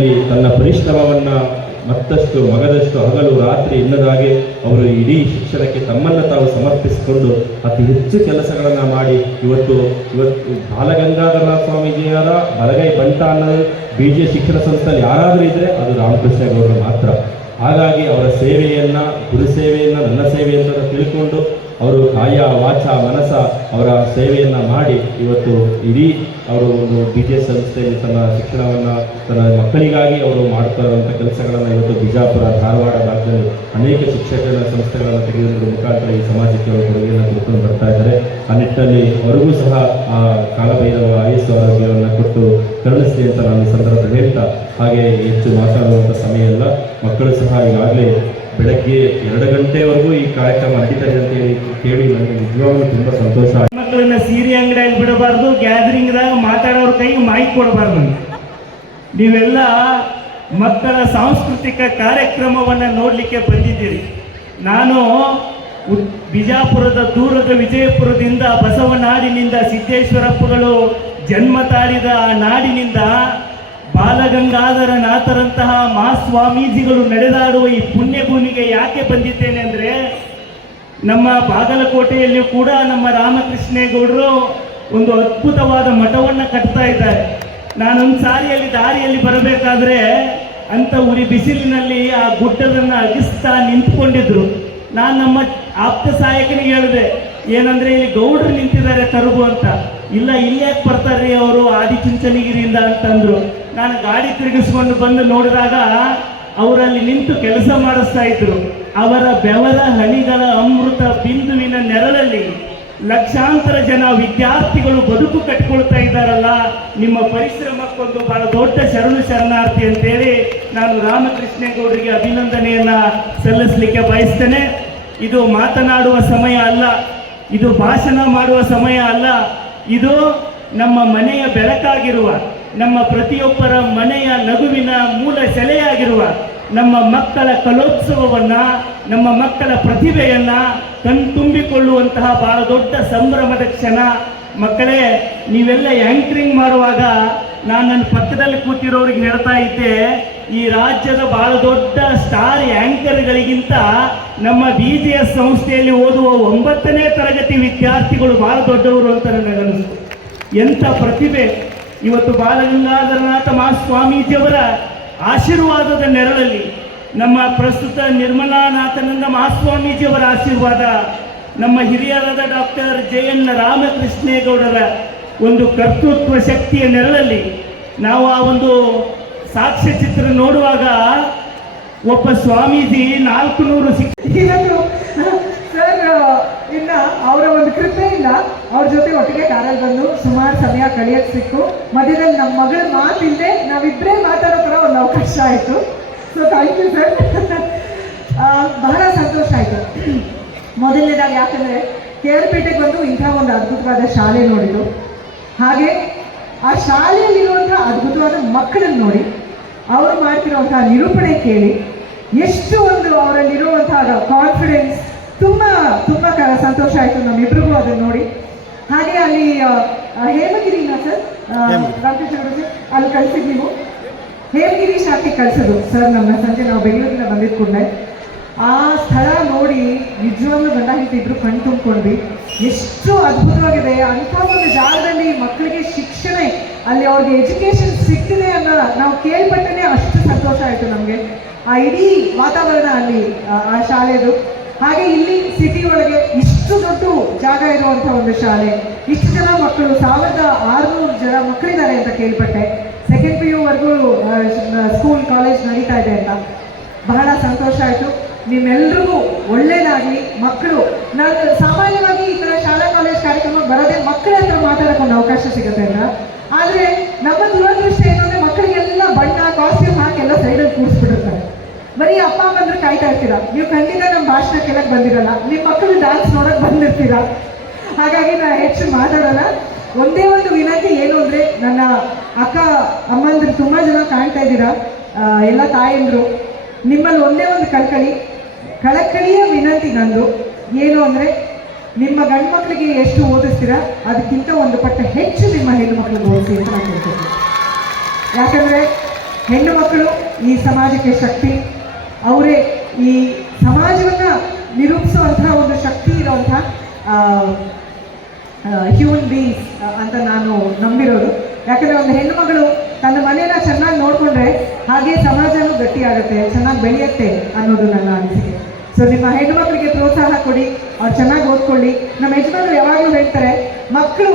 ನಿಟ್ಟಿನಲ್ಲಿ ತನ್ನ ಪರಿಶ್ರಮವನ್ನು ಮತ್ತಷ್ಟು ಮಗದಷ್ಟು ಹಗಲು ರಾತ್ರಿ ಇಲ್ಲದಾಗೆ ಅವರು ಇಡೀ ಶಿಕ್ಷಣಕ್ಕೆ ತಮ್ಮನ್ನು ತಾವು ಸಮರ್ಪಿಸಿಕೊಂಡು ಅತಿ ಹೆಚ್ಚು ಕೆಲಸಗಳನ್ನು ಮಾಡಿ ಇವತ್ತು ಬಾಲಗಂಗಾಧರ ಸ್ವಾಮೀಜಿಯವರ ಬಲಗೈ ಬಂಟ ಅನ್ನೋದು BJ ಶಿಕ್ಷಣ ಸಂಸ್ಥೆಯಲ್ಲಿ ಯಾರಾದರೂ ಇದ್ದರೆ ಅದು ರಾಮಕೃಷ್ಣ ಗೌಡರು ಮಾತ್ರ. ಹಾಗಾಗಿ ಅವರ ಸೇವೆಯನ್ನು, ಗುರು ಸೇವೆಯನ್ನು, ನನ್ನ ಸೇವೆ ಅಂತ ತಿಳ್ಕೊಂಡು ಅವರು ಕಾಯ ವಾಚ ಮನಸ ಅವರ ಸೇವೆಯನ್ನು ಮಾಡಿ ಇವತ್ತು ಇಡೀ ಅವರು ಒಂದು BJ ಸಂಸ್ಥೆಯಲ್ಲಿ ತನ್ನ ಶಿಕ್ಷಣವನ್ನು ತನ್ನ ಮಕ್ಕಳಿಗಾಗಿ ಅವರು ಮಾಡ್ತಾ ಇರುವಂಥ ಕೆಲಸಗಳನ್ನು ಇವತ್ತು ಬಿಜಾಪುರ, ಧಾರವಾಡ ಭಾಗದಲ್ಲಿ ಅನೇಕ ಶಿಕ್ಷಕರ ಸಂಸ್ಥೆಗಳನ್ನು ತೆಗೆದುಕೊಂಡ ಮುಖಾಂತರ ಈ ಸಮಾಜಕ್ಕೆ ಅವರು ಕೊಡುಗೆಯನ್ನು ಕೊಡ್ಕೊಂಡು ಬರ್ತಾ ಇದ್ದಾರೆ. ಆ ನಿಟ್ಟಿನಲ್ಲಿ ಅವರಿಗೂ ಸಹ ಆ ಕಾಲಭೈರವ ಆಯುಸ್ಸು ಆರೋಗ್ಯವನ್ನು ಕೊಟ್ಟು ಕರುಣಿಸಲಿ ಅಂತ ನಾನು ಈ ಸಂದರ್ಭದಲ್ಲಿ ಹೇಳ್ತಾ, ಹಾಗೆ ಹೆಚ್ಚು ಮಾತಾಡುವಂಥ ಸಮಯ ಇಲ್ಲ. ಮಕ್ಕಳು ಸಹ ಈಗಾಗಲೇ ಬೆಳಗ್ಗೆ 2 ಗಂಟೆವರೆಗೂ ಈ ಕಾರ್ಯಕ್ರಮ ನಡೀತದೆ ಅಂತ ಕೇಳಿ ನನಗೆ ನಿಜವಾಗ್ಲೂ ತುಂಬ ಸಂತೋಷ. ಮಕ್ಕಳನ್ನ ಸೀರೆ ಅಂಗಡಿಯಾಗಿ ಬಿಡಬಾರ್ದು, ಗ್ಯಾದರಿಂಗ್ದಾಗ ಮಾತಾಡೋರ ಕೈಗೆ ಮೈಕ್ ಕೊಡಬಾರ್ದು. ನೀವೆಲ್ಲ ಮಕ್ಕಳ ಸಾಂಸ್ಕೃತಿಕ ಕಾರ್ಯಕ್ರಮವನ್ನು ನೋಡಲಿಕ್ಕೆ ಬಂದಿದ್ದೀರಿ. ನಾನು ಬಿಜಾಪುರದ ದೂರದ ವಿಜಯಪುರದಿಂದ, ಬಸವನಾಡಿನಿಂದ, ಸಿದ್ದೇಶ್ವರಪ್ಪಗಳು ಜನ್ಮ ತಾಳಿದ ಆ ನಾಡಿನಿಂದ ಬಾಲಗಂಗಾಧರ ನಾಥರಂತಹ ಮಹಾಸ್ವಾಮೀಜಿಗಳು ನಡೆದಾಡುವ ಈ ಪುಣ್ಯಭೂಮಿಗೆ ಯಾಕೆ ಬಂದಿದ್ದೇನೆ ಅಂದರೆ, ನಮ್ಮ ಬಾಗಲಕೋಟೆಯಲ್ಲಿಯೂ ಕೂಡ ನಮ್ಮ ರಾಮಕೃಷ್ಣೇಗೌಡರು ಒಂದು ಅದ್ಭುತವಾದ ಮಠವನ್ನು ಕಟ್ತಾ ಇದ್ದಾರೆ. ನಾನೊಂದು ಸಾರಿಯಲ್ಲಿ ದಾರಿಯಲ್ಲಿ ಬರಬೇಕಾದ್ರೆ ಅಂತ ಉರಿ ಬಿಸಿಲಿನಲ್ಲಿ ಆ ಗುಡ್ಡದನ್ನು ಅಗಿಸ್ತಾ ನಿಂತ್ಕೊಂಡಿದ್ರು. ನಾನು ನಮ್ಮ ಆಪ್ತ ಸಹಾಯಕನಿಗೆ ಹೇಳಿದೆ, ಏನಂದರೆ ಇಲ್ಲಿ ಗೌಡರು ನಿಂತಿದ್ದಾರೆ ತರುಬು ಅಂತ. ಇಲ್ಲ, ಇಲ್ಲ್ಯಾಕೆ ಬರ್ತಾರೆ ಅವರು ಆದಿಚುಂಚನಗಿರಿಯಿಂದ ಅಂತಂದ್ರು. ನಾನು ಗಾಡಿ ತಿರುಗಿಸ್ಕೊಂಡು ಬಂದು ನೋಡಿದಾಗ ಅವರಲ್ಲಿ ನಿಂತು ಕೆಲಸ ಮಾಡಿಸ್ತಾ ಇದ್ರು. ಅವರ ಬೆವರ ಹನಿಗಳ ಅಮೃತ ಬಿಂದುವಿನ ನೆರಳಲ್ಲಿ ಲಕ್ಷಾಂತರ ಜನ ವಿದ್ಯಾರ್ಥಿಗಳು ಬದುಕು ಕಟ್ಟಿಕೊಳ್ತಾ ಇದ್ದಾರಲ್ಲ, ನಿಮ್ಮ ಪರಿಶ್ರಮಕ್ಕೊಂದು ಬಹಳ ದೊಡ್ಡ ಶರಣಾರ್ಥಿ ಅಂತೇಳಿ ನಾನು ರಾಮಕೃಷ್ಣೇಗೌಡರಿಗೆ ಅಭಿನಂದನೆಯನ್ನ ಸಲ್ಲಿಸಲಿಕ್ಕೆ ಬಯಸ್ತೇನೆ. ಇದು ಮಾತನಾಡುವ ಸಮಯ ಅಲ್ಲ, ಇದು ಭಾಷಣ ಮಾಡುವ ಸಮಯ ಅಲ್ಲ. ಇದು ನಮ್ಮ ಮನೆಯ ಬೆಳಕಾಗಿರುವ, ನಮ್ಮ ಪ್ರತಿಯೊಬ್ಬರ ಮನೆಯ ನಗುವಿನ ಮೂಲ ಸೆಲೆಯಾಗಿರುವ ನಮ್ಮ ಮಕ್ಕಳ ಕಲೋತ್ಸವವನ್ನ, ನಮ್ಮ ಮಕ್ಕಳ ಪ್ರತಿಭೆಯನ್ನ ಕಣ್ತುಂಬಿಕೊಳ್ಳುವಂತಹ ಬಹಳ ದೊಡ್ಡ ಸಂಭ್ರಮದ ಕ್ಷಣ. ಮಕ್ಕಳೇ, ನೀವೆಲ್ಲ ಆ್ಯಂಕರಿಂಗ್ ಮಾಡುವಾಗ ನಾನು ನನ್ನ ಪಕ್ಕದಲ್ಲಿ ಕೂತಿರೋರಿಗೆ ಹೇಳ್ತಾ ಇದ್ದೆ, ಈ ರಾಜ್ಯದ ಬಹಳ ದೊಡ್ಡ ಸ್ಟಾರ್ ಆ್ಯಂಕರ್ಗಳಿಗಿಂತ ನಮ್ಮ BJS ಸಂಸ್ಥೆಯಲ್ಲಿ ಓದುವ 9ನೇ ತರಗತಿ ವಿದ್ಯಾರ್ಥಿಗಳು ಬಹಳ ದೊಡ್ಡವರು ಅಂತ ನನಗನ್ನಿಸ್ತು. ಎಂಥ ಪ್ರತಿಭೆ! ಇವತ್ತು ಬಾಲಗಂಗಾಧರನಾಥ ಮಹಾಸ್ವಾಮೀಜಿಯವರ ಆಶೀರ್ವಾದದ ನೆರಳಲ್ಲಿ, ನಮ್ಮ ಪ್ರಸ್ತುತ ನಿರ್ಮಲಾನಾಥಾನಂದ ಮಹಾಸ್ವಾಮೀಜಿಯವರ ಆಶೀರ್ವಾದ, ನಮ್ಮ ಹಿರಿಯರಾದ ಡಾಕ್ಟರ್ JN ರಾಮಕೃಷ್ಣೇಗೌಡರ ಒಂದು ಕರ್ತೃತ್ವ ಶಕ್ತಿಯ ನೆರಳಲ್ಲಿ ನಾವು ಆ ಒಂದು ಸಾಕ್ಷ್ಯಚಿತ್ರ ನೋಡುವಾಗ ಒಬ್ಬ ಸ್ವಾಮೀಜಿ 400 ಸರ್ ಇನ್ನ ಅವರ ಒಂದು ಕೃಪೆಯಿಂದ ಅವ್ರ ಜೊತೆ ಒಟ್ಟಿಗೆ ಕಾರಲ್ಲಿ ಬಂದು ಸುಮಾರು ಸಮಯ ಕಳೆಯಕ್ಕೆ ಸಿಕ್ಕು. ಮಧ್ಯದಲ್ಲಿ ನಮ್ಮ ಮಗಳ ಮಾತಿಲ್ಲದೆ ನಾವಿಬ್ಬರೇ ಮಾತಾಡೋ ಥರ ಒಂದು ಅವಕಾಶ ಆಯಿತು. So thank you sir. ಬಹಳ ಸಂತೋಷ ಆಯಿತು. ಮೊದಲನೇದಾಗಿ ಯಾಕಂದರೆ KR-ಪೇಟೆಗೆ ಬಂದು ಇಂಥ ಒಂದು ಅದ್ಭುತವಾದ ಶಾಲೆ ನೋಡಿದ್ದು, ಹಾಗೆ ಆ ಶಾಲೆಯಲ್ಲಿರುವಂಥ ಅದ್ಭುತವಾದ ಮಕ್ಕಳನ್ನು ನೋಡಿ ಅವರು ಮಾಡ್ತಿರುವಂತಹ ನಿರೂಪಣೆ ಕೇಳಿ ಎಷ್ಟು ಒಂದು ಅವರಲ್ಲಿರುವಂತಹ ಕಾನ್ಫಿಡೆನ್ಸ್ ತುಂಬ ತುಂಬ ಸಂತೋಷ ಆಯಿತು ನಮ್ಮಿಬ್ಬರಿಗೂ ಅದನ್ನು ನೋಡಿ. ಹಾಗೆ ಅಲ್ಲಿ ಹೇಮಗಿರಿನ ಸರ್ ರಾಮಕೃಷ್ಣ ಅಲ್ಲಿ ಕಳಿಸಿದ್ದು, ನೀವು ಹೇಮಗಿರಿ ಶಾಖೆ ಕಳಿಸೋದು ಸರ್ ನಮ್ಮ ಸಂಜೆ ನಾವು ಬೆಂಗಳೂರಿನ ಬಂದಿದ್ದ ಕೂಡಲೇ ಆ ಸ್ಥಳ ನೋಡಿ ನಿಜವಾಗ್ಲೂ ಗಂಡ ಹೆಂಡತಿ ಕಣ್ ತುಂಬಿಕೊಂಡ್ವಿ. ಎಷ್ಟು ಅದ್ಭುತವಾಗಿದೆ ಅಂಥ ಒಂದು ಜಾಗದಲ್ಲಿ ಮಕ್ಕಳಿಗೆ ಶಿಕ್ಷಣ, ಅಲ್ಲಿ ಅವ್ರಿಗೆ ಎಜುಕೇಷನ್ ಸಿಗ್ತಿದೆ ಅನ್ನೋ ನಾವು ಕೇಳ್ಪಟ್ಟೇ ಅಷ್ಟು ಸಂತೋಷ ಆಯಿತು ನಮಗೆ. ಆ ಇಡೀ ವಾತಾವರಣ ಅಲ್ಲಿ ಆ ಶಾಲೆದು. ಹಾಗೆ ಇಲ್ಲಿ ಸಿಟಿ ಒಳಗೆ ಇಷ್ಟು ದೊಡ್ಡ ಜಾಗ ಇರುವಂಥ ಒಂದು ಶಾಲೆ, ಇಷ್ಟು ಜನ ಮಕ್ಕಳು, 1600 ಜನ ಮಕ್ಕಳಿದ್ದಾರೆ ಅಂತ ಕೇಳ್ಪಟ್ಟೆ. ಸೆಕೆಂಡ್ PU ವರೆಗೂ ಸ್ಕೂಲ್ ಕಾಲೇಜ್ ನಡೀತಾ ಇದೆ ಅಂತ ಬಹಳ ಸಂತೋಷ ಆಯಿತು. ನಿಮ್ಮೆಲ್ರಿಗೂ ಒಳ್ಳೇದಾಗಲಿ. ಮಕ್ಕಳು, ನಾನು ಸಾಮಾನ್ಯವಾಗಿ ಈ ಥರ ಶಾಲಾ ಕಾಲೇಜ್ ಕಾರ್ಯಕ್ರಮಕ್ಕೆ ಬರೋದೇ ಮಕ್ಕಳ ಹತ್ರ ಮಾತಾಡೋಕ್ಕೊಂದು ಅವಕಾಶ ಸಿಗುತ್ತೆ ಅಂತ. ಆದರೆ ನಮ್ಮ ದುರದೃಷ್ಟ ಏನು ಅಂದರೆ ಮಕ್ಕಳಿಗೆಲ್ಲ ಬಣ್ಣ ಕಾಸ್ಟ್ಯೂಮ್ ಹಾಕಿ ಎಲ್ಲ ಸೈಡಲ್ಲಿ ಕೂರಿಸ್ಬಿಟ್ಟಿರ್ತಾರೆ. ಬರೀ ಅಪ್ಪ ಅಮ್ಮಂದ್ರೆ ಕಾಯ್ತಾ ಇರ್ತೀರಾ, ನೀವು ಖಂಡಿತ ನಮ್ಮ ಭಾಷಣ ಕೇಳಕ್ಕೆ ಬಂದಿರಲ್ಲ, ನಿಮ್ಮ ಮಕ್ಕಳು ಡ್ಯಾನ್ಸ್ ನೋಡೋಕೆ ಬಂದಿರ್ತೀರಾ. ಹಾಗಾಗಿ ನಾನು ಹೆಚ್ಚು ಮಾತಾಡೋಲ್ಲ. ಒಂದೇ ಒಂದು ವಿನಂತಿ ಏನು ಅಂದರೆ, ನನ್ನ ಅಕ್ಕ ಅಮ್ಮಂದ್ರೆ ತುಂಬ ಜನ ಕಾಣ್ತಾ ಇದ್ದೀರಾ, ಎಲ್ಲ ತಾಯಂದರು, ನಿಮ್ಮಲ್ಲಿ ಒಂದೇ ಒಂದು ಕಳಕಳಿಯ ವಿನಂತಿ ನಂದು ಏನು ಅಂದರೆ, ನಿಮ್ಮ ಗಂಡು ಮಕ್ಕಳಿಗೆ ಎಷ್ಟು ಓದಿಸ್ತೀರಾ ಅದಕ್ಕಿಂತ ಒಂದು ಪಟ್ಟ ಹೆಚ್ಚು ನಿಮ್ಮ ಹೆಣ್ಣು ಮಕ್ಕಳಿಗೆ ಓದಿಸಿ ಅಂತ ನಾನು ಹೇಳ್ತೀನಿ. ಯಾಕಂದರೆ ಹೆಣ್ಣು ಮಕ್ಕಳು ಈ ಸಮಾಜಕ್ಕೆ ಶಕ್ತಿ, ಅವರೇ ಈ ಸಮಾಜವನ್ನು ನಿರೂಪಿಸುವಂಥ ಒಂದು ಶಕ್ತಿ ಇರುವಂಥ ಹ್ಯೂಮನ್ ಬೀಯಿಂಗ್ಸ್ ಅಂತ ನಾನು ನಂಬಿರೋದು. ಯಾಕಂದರೆ ಒಂದು ಹೆಣ್ಣು ಮಗಳು ತನ್ನ ಮನೆಯನ್ನು ಚೆನ್ನಾಗಿ ನೋಡಿಕೊಂಡ್ರೆ ಹಾಗೆ ಸಮಾಜನೂ ಗಟ್ಟಿಯಾಗುತ್ತೆ, ಚೆನ್ನಾಗಿ ಬೆಳೆಯುತ್ತೆ ಅನ್ನೋದು ನನ್ನ ಅನಿಸಿಕೆ. ಸೊ ನಿಮ್ಮ ಹೆಣ್ಣು ಮಕ್ಕಳಿಗೆ ಪ್ರೋತ್ಸಾಹ ಕೊಡಿ, ಅವ್ರು ಚೆನ್ನಾಗಿ ಓದ್ಕೊಳ್ಳಿ. ನಮ್ಮ ಯಜಮಾನರು ಯಾವಾಗಲೂ ಹೇಳ್ತಾರೆ, ಮಕ್ಕಳು